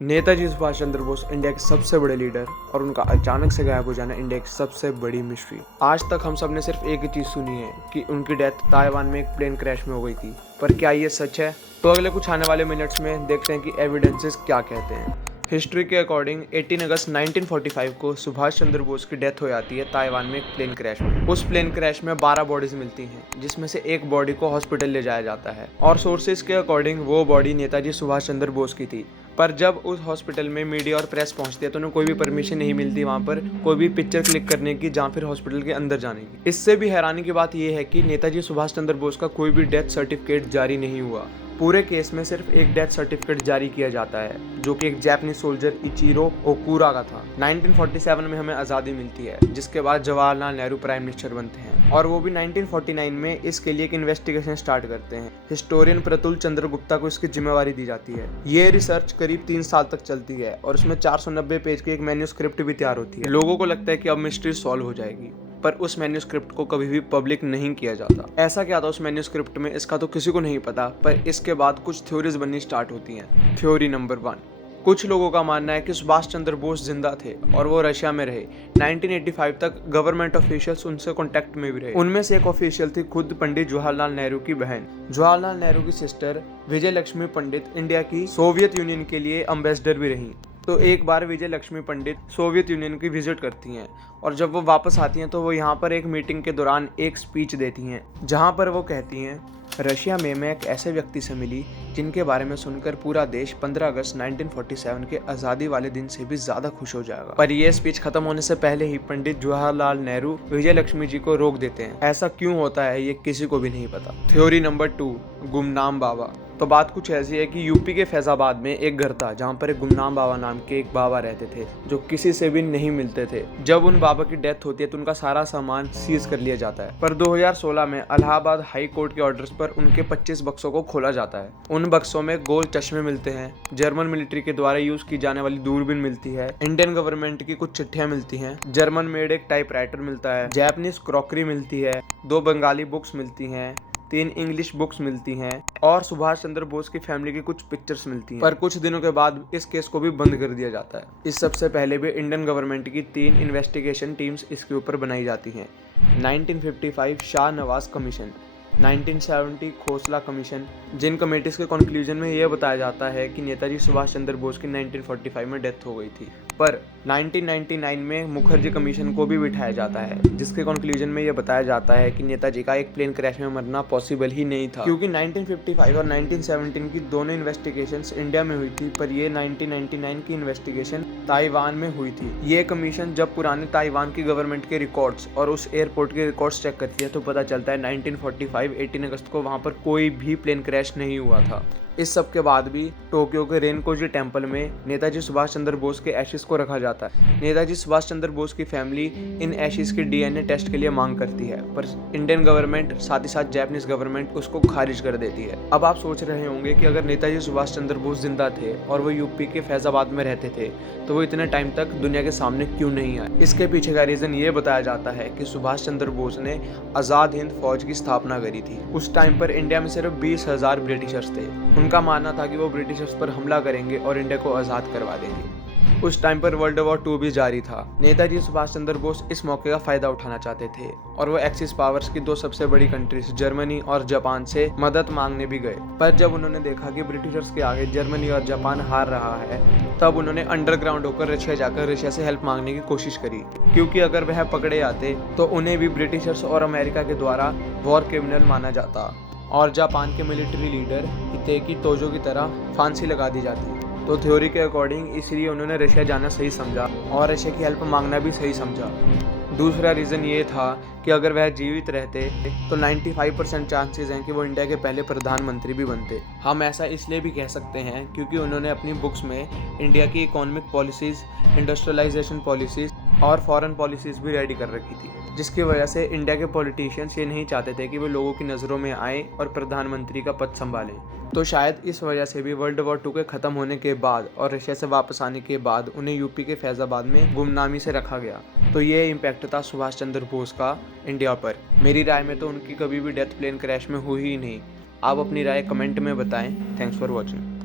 Netaji Subhash Chandra Bose India के सबसे बड़े लीडर और उनका अचानक से गायब हो जाना इंडिया की सबसे बड़ी मिस्ट्री। आज तक हम सब ने सिर्फ एक ही चीज सुनी है कि उनकी डेथ ताइवान में एक प्लेन क्रैश में हो गई थी, पर क्या ये सच है? तो अगले कुछ आने वाले मिनट्स में देखते हैं कि एविडेंसेस क्या कहते हैं। हिस्ट्री के अकॉर्डिंग 18 अगस्त 1945 को सुभाष चंद्र बोस की डेथ हो जाती है ताइवान में एक प्लेन क्रैश में। उस प्लेन क्रैश में 12 बॉडीज मिलती हैं, जिसमें से एक बॉडी को हॉस्पिटल ले जाया जाता है और सोर्सेज के अकॉर्डिंग वो बॉडी नेताजी सुभाष चंद्र बोस की थी। पर जब उस हॉस्पिटल में मीडिया और प्रेस पहुंचती है तो उन्हें कोई भी परमिशन नहीं मिलती वहां पर कोई भी पिक्चर क्लिक करने की, जहां फिर हॉस्पिटल के अंदर जाने की। इससे भी हैरानी की बात यह है कि नेताजी सुभाष चंद्र बोस का कोई भी डेथ सर्टिफिकेट जारी नहीं हुआ। पूरे केस में सिर्फ एक डेथ सर्टिफिकेट जारी किया जाता है, जो कि एक जापानीज सोल्जर इचिरो ओकुरा का था। 1947 में हमें आज़ादी मिलती है, जिसके बाद जवाहरलाल नेहरू प्राइम मिनिस्टर बनते हैं और वो भी 1949 में इसके लिए एक इन्वेस्टिगेशन स्टार्ट करते हैं। हिस्टोरियन प्रतुल चंद्र गुप्ता को इसकी जिम्मेवारी दी जाती है। ये रिसर्च करीब 3 साल तक चलती है और उसमें 490 पेज की एक मैन्यूस्क्रिप्ट भी तैयार होती है। लोगों को लगता है कि अब मिस्ट्री सॉल्व हो जाएगी, पर उस मैन्यूस्क्रिप्ट को कभी भी पब्लिक नहीं किया जाता। ऐसा क्या था उस मैन्यूस्क्रिप्ट में, इसका तो किसी को नहीं पता, पर इसके बाद कुछ थ्योरीज बननी स्टार्ट होती हैं। थ्योरी नंबर 1, कुछ लोगों का मानना है कि सुभाष चंद्र बोस जिंदा थे और वो रशिया में रहे। 1985 तक गवर्नमेंट ऑफिशियल्स उनसे कांटेक्ट में भी रहे। उनमें से एक ऑफिशियल थी खुद पंडित जवाहरलाल नेहरू की बहन। जवाहरलाल नेहरू की सिस्टर विजय लक्ष्मी पंडित इंडिया की सोवियत यूनियन के लिए एम्बेसडर भी रही। तो एक बार विजय लक्ष्मी पंडित सोवियत यूनियन की विजिट करती हैं और जब वो वापस आती हैं तो वो यहाँ पर एक मीटिंग के दौरान एक स्पीच देती हैं, जहाँ पर वो कहती हैं, रशिया में मैं एक ऐसे व्यक्ति से मिली जिनके बारे में सुनकर पूरा देश 15 अगस्त 1947 के आज़ादी वाले दिन से भी ज़्यादा खुश हो जाएगा। पर यह स्पीच खत्म होने से पहले ही पंडित जवाहरलाल नेहरू विजय लक्ष्मी जी को रोक देते हैं। ऐसा क्यों होता है ये किसी को भी नहीं पता। थ्योरी नंबर 2, गुमनाम बाबा। तो बात कुछ ऐसी है कि यूपी के फैजाबाद में एक घर था जहाँ पर एक गुमनाम बाबा नाम के एक बाबा रहते थे, जो किसी से भी नहीं मिलते थे। जब उन बाबा की डेथ होती है तो उनका सारा सामान सीज कर लिया जाता है, पर 2016 में इलाहाबाद हाई कोर्ट के ऑर्डर्स पर उनके 25 बक्सों को खोला जाता है। उन बक्सों में गोल चश्मे मिलते हैं, जर्मन मिलिट्री के द्वारा यूज की जाने वाली दूरबीन मिलती है, इंडियन गवर्नमेंट की कुछ चिट्ठियां मिलती हैं, जर्मन मेड एक टाइपराइटर मिलता है, जापानीज क्रॉकरी मिलती है, 2 बंगाली बुक्स मिलती हैं, 3 इंग्लिश बुक्स मिलती हैं और सुभाष चंद्र बोस की फैमिली की कुछ पिक्चर्स मिलती हैं। पर कुछ दिनों के बाद इस केस को भी बंद कर दिया जाता है। इस सबसे पहले भी इंडियन गवर्नमेंट की 3 इन्वेस्टिगेशन टीम्स इसके ऊपर बनाई जाती हैं। 1955 शाह नवाज कमीशन, 1970 खोसला कमीशन, जिन कमेटीज के कंक्लूजन में यह बताया जाता है कि नेताजी सुभाष चंद्र बोस की 1945 में डेथ हो गई थी। पर 1999 में मुखर्जी कमीशन को भी बिठाया जाता है, जिसके कंक्लूजन में यह बताया जाता है कि नेताजी का एक प्लेन क्रैश में मरना पॉसिबल ही नहीं था, क्योंकि 1955 और 1917 की दोनों इन्वेस्टिगेशंस इंडिया में हुई थी, पर ये 1999 की इन्वेस्टिगेशन ताइवान में हुई थी। ये कमीशन जब पुराने ताइवान की गवर्नमेंट के रिकॉर्ड्स और उस एयरपोर्ट के रिकॉर्ड्स चेक करती है तो पता चलता है 1945 18 अगस्त को वहाँ पर कोई भी प्लेन क्रैश नहीं हुआ था। इस सब के बाद भी टोक्यो के रेनकोजी टेम्पल में नेताजी सुभाष चंद्र बोस के एशिस को रखा जाता है। नेताजी सुभाष चंद्र बोस की फैमिली इन एशिस के डीएनए टेस्ट के लिए मांग करती है, पर इंडियन गवर्नमेंट साथ ही साथ जापानीज गवर्नमेंट उसको खारिज कर देती है। अब आप सोच रहे होंगे कि अगर नेताजी सुभाष चंद्र बोस जिंदा थे और वो यूपी के फैजाबाद में रहते थे तो वो इतने टाइम तक दुनिया के सामने क्यों नहीं आए। इसके पीछे का रीजन ये बताया जाता है कि सुभाष चंद्र बोस ने आज़ाद हिंद फौज की स्थापना करी थी। उस टाइम पर इंडिया में सिर्फ 20,000 ब्रिटिशर्स थे। उनका मानना था कि वो ब्रिटिशर्स पर हमला करेंगे और इंडिया को आज़ाद करवा देंगे। उस टाइम पर वर्ल्ड वॉर 2 भी जारी था। नेताजी सुभाष चंद्र बोस इस मौके का फायदा उठाना चाहते थे और वो एक्सिस पावर्स की 2 सबसे बड़ी कंट्रीज जर्मनी और जापान से मदद मांगने भी गए। पर जब उन्होंने देखा कि ब्रिटिशर्स के आगे जर्मनी और जापान हार रहा है, तब उन्होंने अंडरग्राउंड होकर रशिया जाकर रशिया से हेल्प मांगने की कोशिश करी, क्योंकि अगर वह पकड़े आते तो उन्हें भी ब्रिटिशर्स और अमेरिका के द्वारा वॉर क्रिमिनल माना जाता और जापान के मिलिट्री लीडर हिदेकी तोजो की तरह फांसी लगा दी जाती। तो थ्योरी के अकॉर्डिंग इसलिए उन्होंने रशिया जाना सही समझा और रशिया की हेल्प मांगना भी सही समझा। दूसरा रीज़न ये था कि अगर वह जीवित रहते तो 95% चांसेस हैं कि वो इंडिया के पहले प्रधानमंत्री भी बनते। हम ऐसा इसलिए भी कह सकते हैं क्योंकि उन्होंने अपनी बुक्स में इंडिया की इकोनॉमिक पॉलिसीज़, इंडस्ट्रियलाइजेशन पॉलिसीज़ और फॉरेन पॉलिसीज़ भी रेडी कर रखी थी, जिसकी वजह से इंडिया के पॉलिटिशियंस ये नहीं चाहते थे कि वो लोगों की नज़रों में आए और प्रधानमंत्री का पद संभालें। तो शायद इस वजह से भी वर्ल्ड वॉर 2 के ख़त्म होने के बाद और रशिया से वापस आने के बाद उन्हें यूपी के फैज़ाबाद में गुमनामी से रखा गया। तो ये इम्पैक्ट था सुभाष चंद्र बोस का इंडिया पर। मेरी राय में तो उनकी कभी भी डेथ प्लेन क्रैश में हुई ही नहीं। आप अपनी राय कमेंट में बताएं। Thanks for watching.